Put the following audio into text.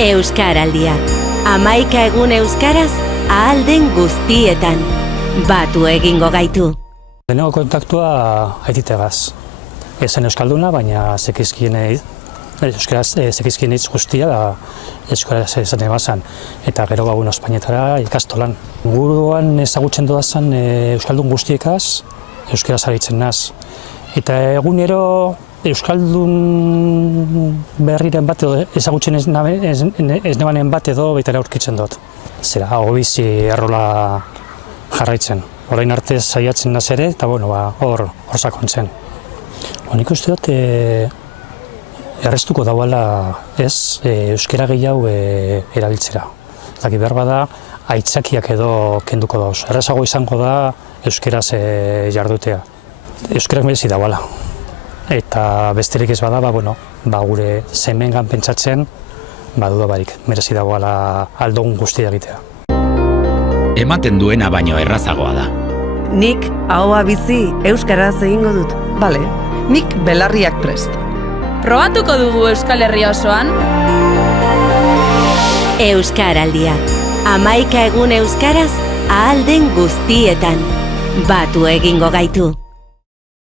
Euskaraldia. 11 egun euskaraz ahal den guztietan. Batu egingo gaitu. Lehenengo kontaktua aititegaz. Ezen euskalduna, baina euskaraz zekizkien hitz guztia da euskaraz esan ebazan. Eta gero Espainietara ikastolan. Guruan ezagutzen dudazan euskaldun guztiekaz, euskaraz aritzen naz. Eta egunero euskaldun berriren bat edo ezagutzen ez nebanen bat edo baitara aurkitzen dut. Zera, hau bizi errola jarraitzen. Orain arte saiatzen naz ere, eta hor sakontzen. Nik uste dut errestuko dauala ez euskara gehiago erabiltzera. Zaki behar bada aitzakiak edo kenduko dauz. Errazago izango da euskaraz jardutea. Euskarak merezi dauala. Eta besterik ez bada, gure zemengan pentsatzen, duda barik, merezi dauala aldogun guztia egitea. Ematen duena baino errazagoa da. Nik ahoa bizi euskaraz egingo dut. Bale, nik belarriak prest. Probatuko dugu Euskal Herria osoan? Euskaraldia. 11 egun euskaraz ahal den guztietan. Batu egingo gaitu.